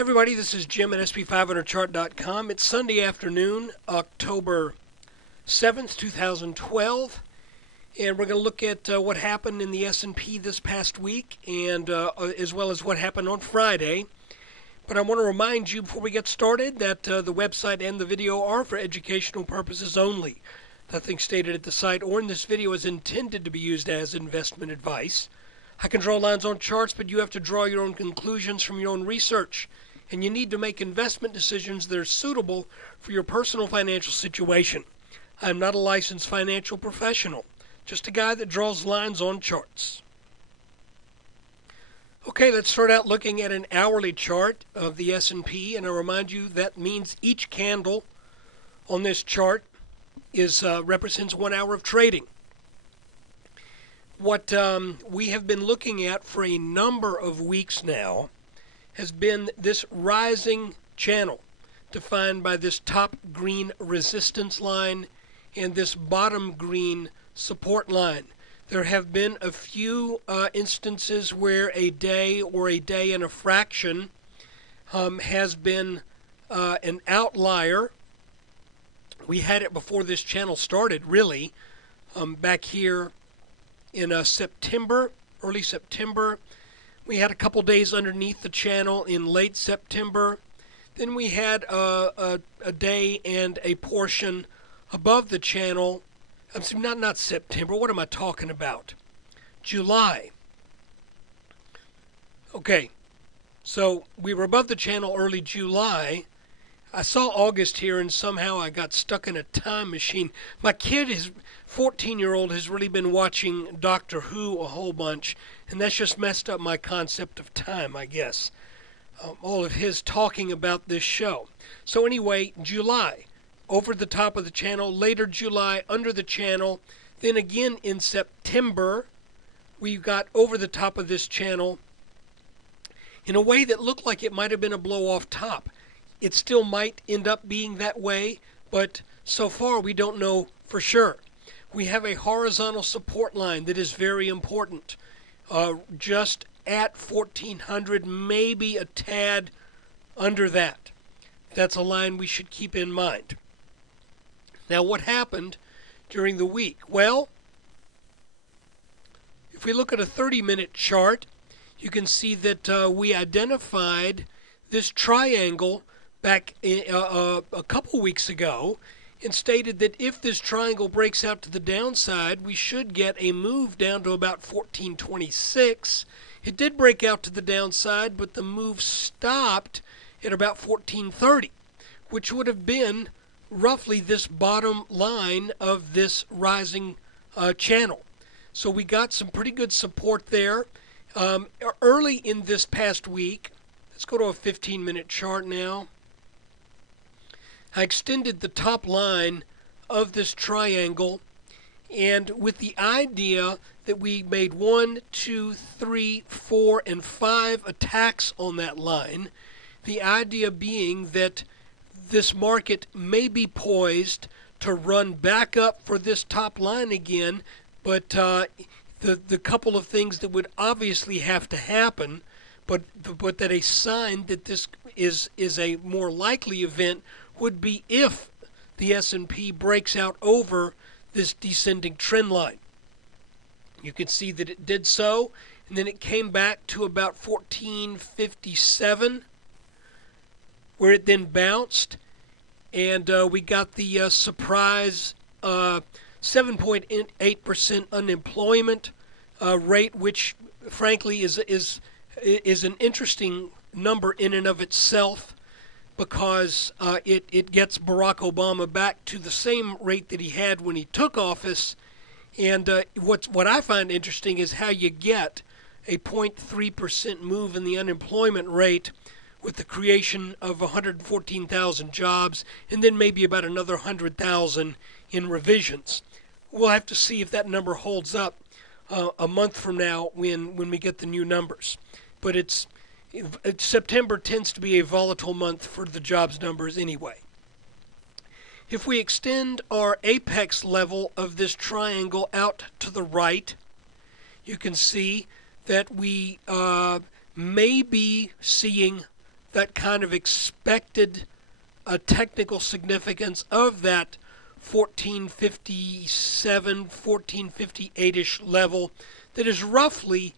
Everybody, this is Jim at SP500chart.com. It's Sunday afternoon, October 7th, 2012, and we're going to look at what happened in the S&P this past week, and as well as what happened on Friday. But I want to remind you before we get started that the website and the video are for educational purposes only. Nothing stated at the site or in this video is intended to be used as investment advice. I can draw lines on charts, but you have to draw your own conclusions from your own research. And you need to make investment decisions that are suitable for your personal financial situation. I'm not a licensed financial professional, just a guy that draws lines on charts. Okay, let's start out looking at an hourly chart of the S&P, and I remind you that means each candle on this chart represents 1 hour of trading. What we have been looking at for a number of weeks now has been this rising channel defined by this top green resistance line and this bottom green support line. There have been a few instances where a day or a day and a fraction has been an outlier. We had it before this channel started, really, back here in September, early September. We had a couple days underneath the channel in late September. Then we had a day and a portion above the channel. Not September. What am I talking about? July. Okay, so we were above the channel early July. I saw August here, and somehow I got stuck in a time machine. My kid, his 14-year-old, has really been watching Doctor Who a whole bunch, and that's just messed up my concept of time, I guess. All of his talking about this show. So anyway, July, over the top of the channel, later July, under the channel, then again in September, we got over the top of this channel in a way that looked like it might have been a blow-off top. It still might end up being that way, but so far we don't know for sure. We have a horizontal support line that is very important, just at 1400, maybe a tad under that. That's a line we should keep in mind. Now, what happened during the week? Well, if we look at a 30-minute chart, you can see that we identified this triangle back a couple weeks ago and stated that if this triangle breaks out to the downside, we should get a move down to about 1426. It did break out to the downside, but the move stopped at about 1430, which would have been roughly this bottom line of this rising channel. So we got some pretty good support there. Early in this past week, let's go to a 15-minute chart now. I extended the top line of this triangle, and with the idea that we made 1, 2, 3, 4, and 5 attacks on that line, the idea being that this market may be poised to run back up for this top line again, but the couple of things that would obviously have to happen, but that a sign that this is a more likely event would be if the S&P breaks out over this descending trend line. You can see that it did so, and then it came back to about 1457, where it then bounced, and we got the surprise 7.8% unemployment rate, which frankly is an interesting number in and of itself, because it gets Barack Obama back to the same rate that he had when he took office. And what I find interesting is how you get a 0.3% move in the unemployment rate with the creation of 114,000 jobs and then maybe about another 100,000 in revisions. We'll have to see if that number holds up a month from now when we get the new numbers. But September tends to be a volatile month for the jobs numbers anyway. If we extend our apex level of this triangle out to the right, you can see that we may be seeing that kind of expected technical significance of that 1457, 1458-ish level that is roughly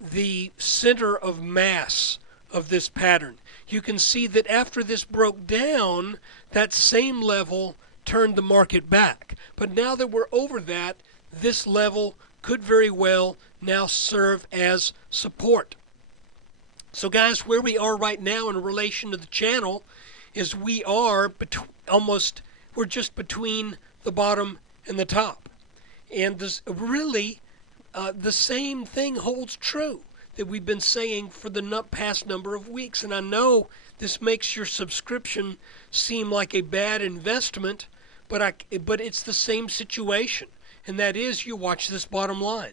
the center of mass of this pattern. You can see that after this broke down, that same level turned the market back. But now that we're over that, this level could very well now serve as support. So guys, where we are right now in relation to the channel is we are we're just between the bottom and the top. And this really the same thing holds true that we've been saying for the past number of weeks. And I know this makes your subscription seem like a bad investment, but it's the same situation. And that is, you watch this bottom line.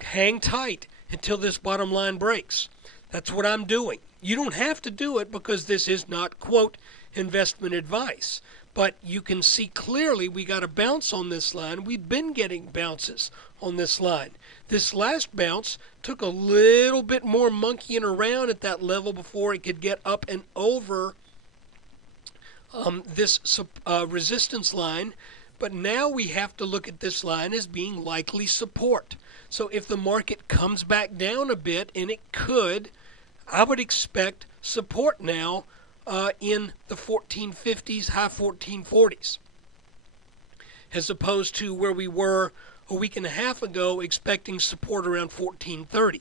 Hang tight until this bottom line breaks. That's what I'm doing. You don't have to do it because this is not, quote, investment advice. But you can see clearly we got a bounce on this line. We've been getting bounces on this line. This last bounce took a little bit more monkeying around at that level before it could get up and over this resistance line. But now we have to look at this line as being likely support. So if the market comes back down a bit, and it could, I would expect support now in the 1450s, high 1440s, as opposed to where we were a week and a half ago expecting support around 1430.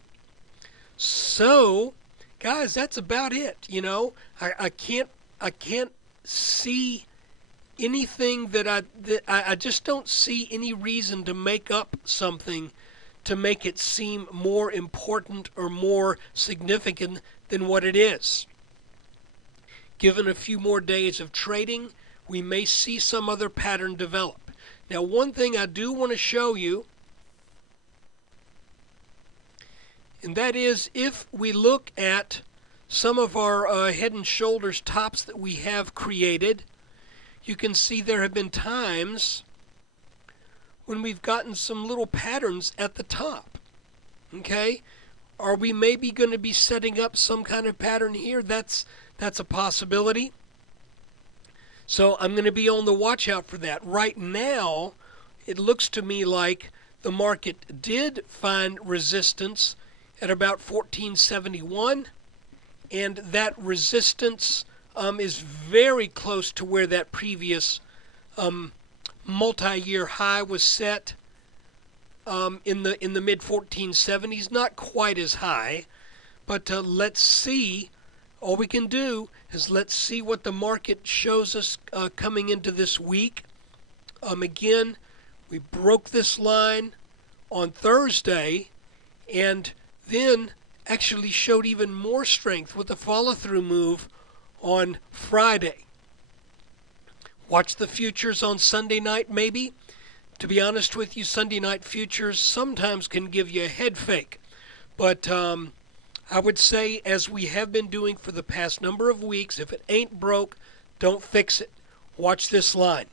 So, guys, that's about it. You know, I can't see anything that I just don't see any reason to make up something to make it seem more important or more significant than what it is. Given a few more days of trading, we may see some other pattern develop. Now, one thing I do want to show you, and that is if we look at some of our head and shoulders tops that we have created, you can see there have been times when we've gotten some little patterns at the top. Okay? Are we maybe going to be setting up some kind of pattern here? That's a possibility. So I'm going to be on the watch out for that. Right now, it looks to me like the market did find resistance at about 1471, and that resistance is very close to where that previous multi-year high was set in the mid 1470s. Not quite as high, but let's see. All we can do is let's see what the market shows us coming into this week. Again, we broke this line on Thursday, and then actually showed even more strength with a follow-through move on Friday. Watch the futures on Sunday night, maybe. To be honest with you, Sunday night futures sometimes can give you a head fake. But I would say, as we have been doing for the past number of weeks, if it ain't broke, don't fix it. Watch this line.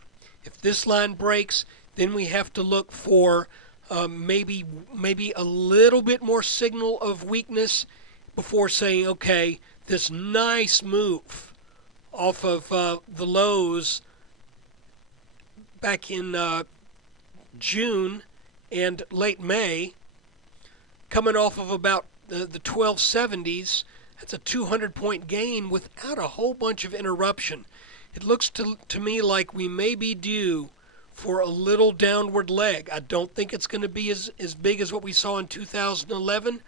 If this line breaks, then we have to look for maybe a little bit more signal of weakness before saying, okay, this nice move off of the lows back in June and late May, coming off of about the 1270s, that's a 200-point gain without a whole bunch of interruption. It looks to me like we may be due for a little downward leg. I don't think it's going to be as big as what we saw in 2011,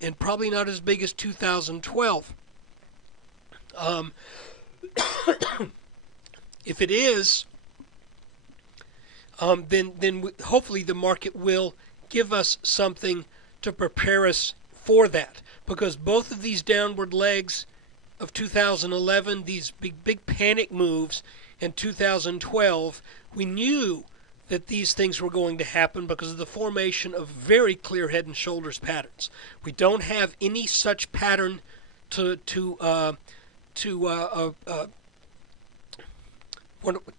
and probably not as big as 2012. If it is, then hopefully the market will give us something to prepare us for that, because both of these downward legs of 2011, these big panic moves in 2012, we knew that these things were going to happen because of the formation of very clear head and shoulders patterns. We don't have any such pattern to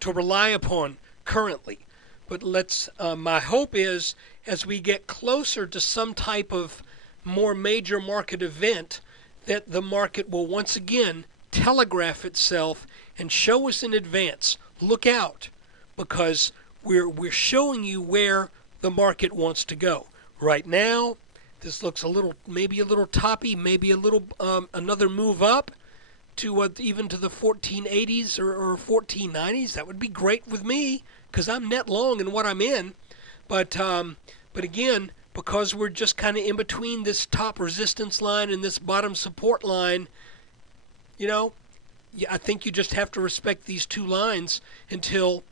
rely upon currently. But my hope is, as we get closer to some type of more major market event, that the market will once again telegraph itself and show us in advance. Look out, because we're showing you where the market wants to go. Right now, this looks maybe a little toppy, maybe a little another move up to even to the 1480s or 1490s. That would be great with me because I'm net long in what I'm in. But again, because we're just kind of in between this top resistance line and this bottom support line, I think you just have to respect these two lines until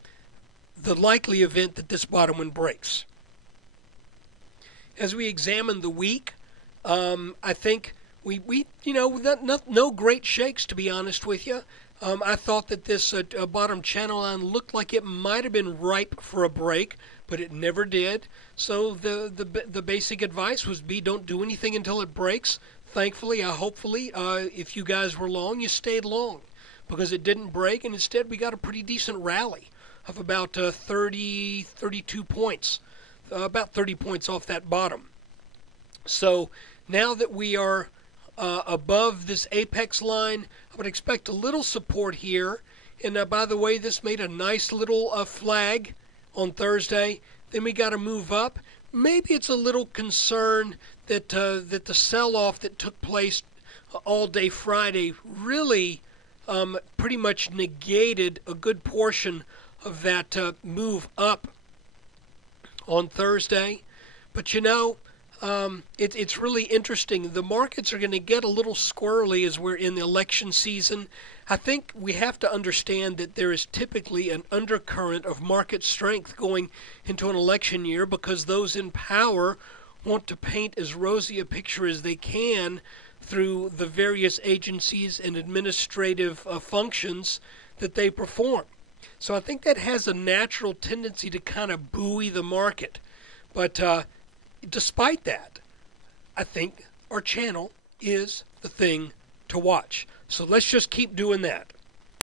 the likely event that this bottom one breaks. As we examine the week, I think no great shakes, to be honest with you. I thought that this bottom channel line looked like it might have been ripe for a break, but it never did. So the basic advice was don't do anything until it breaks. Thankfully, hopefully, if you guys were long, you stayed long because it didn't break, and instead we got a pretty decent rally of about 32 points, about 30 points off that bottom. So now that we are above this apex line, I would expect a little support here. And by the way, this made a nice little flag on Thursday. Then we got to move up. Maybe it's a little concern that the sell-off that took place all day Friday really pretty much negated a good portion of that move up on Thursday. But it's really interesting. The markets are going to get a little squirrely as we're in the election season. I think we have to understand that there is typically an undercurrent of market strength going into an election year because those in power want to paint as rosy a picture as they can through the various agencies and administrative functions that they perform. So I think that has a natural tendency to kind of buoy the market. But despite that, I think our channel is the thing to watch. So let's just keep doing that.